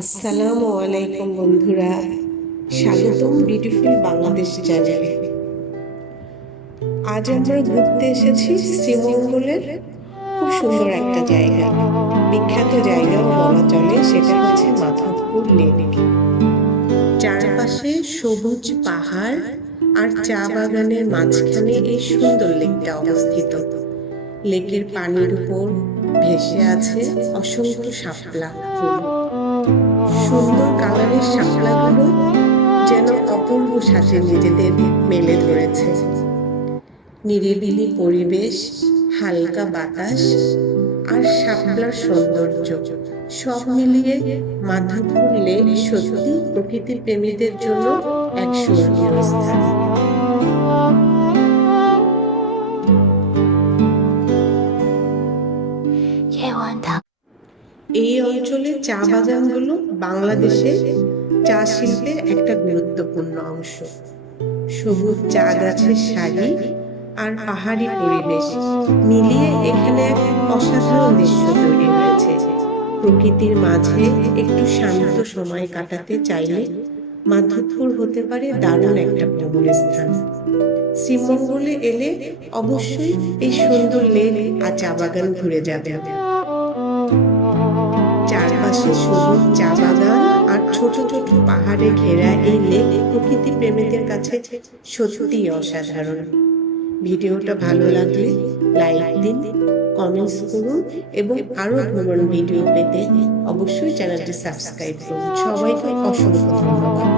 আসসালামু আলাইকুম বন্ধুরা, স্বাগতম বিউটিফুল বাংলাদেশ চ্যানেলে। আজ আমরা ঘুরতে এসেছি শ্রীমঙ্গলের খুব সুন্দর একটা জায়গা, বিখ্যাত জায়গাও বলা চলে। সেটা হচ্ছে মাধবপুর লেক। চারপাশে সবুজ পাহাড় আর চা বাগানের মাঝখানে এই সুন্দর লেকটা অবস্থিত। লেকের পানির উপর ভেসে আছে অসংখ্য শাপলা ফুল। সুন্দর কালারের শাপলাগুলো যেন অপূর্ব সাজে নিজেদের মেলে ধরেছে। নিরিবিলি পরিবেশ, হালকা বাতাস আর শাপলার সৌন্দর্য সব মিলিয়ে মাধবপুর লেক সত্যি প্রকৃতি প্রেমীদের জন্য এক স্মরণীয় স্থান। এই অঞ্চলের চা বাগানগুলো বাংলাদেশের চা শিল্পের একটা গুরুত্বপূর্ণ অংশ। সবুজ চা গাছের সারি আর পাহাড়ি পরিবেশ মিলিয়ে এখানে এক অসাধারণ দৃশ্য তৈরি হয়েছে। প্রকৃতির মাঝে একটু শান্ত সময় কাটাতে চাইলে মাধবপুর হতে পারে দারুণ একটা ভ্রমণ স্থান। শ্রীমঙ্গলে এলে অবশ্যই এই সুন্দর লেক আর চা বাগান ঘুরে যাবে। চারপাশে সবুজ চা বাগান আর ছোট ছোট পাহাড়ে ঘেরা এই লেক প্রকৃতি প্রেমীদের কাছে সত্যিই অসাধারণ। ভিডিওটা ভালো লাগলে লাইক দিন, কমেন্টস করুন এবং আরো ভ্রমণ ভিডিও পেতে অবশ্যই চ্যানেলটি সাবস্ক্রাইব করুন। সবাইকে অসংখ্য ধন্যবাদ।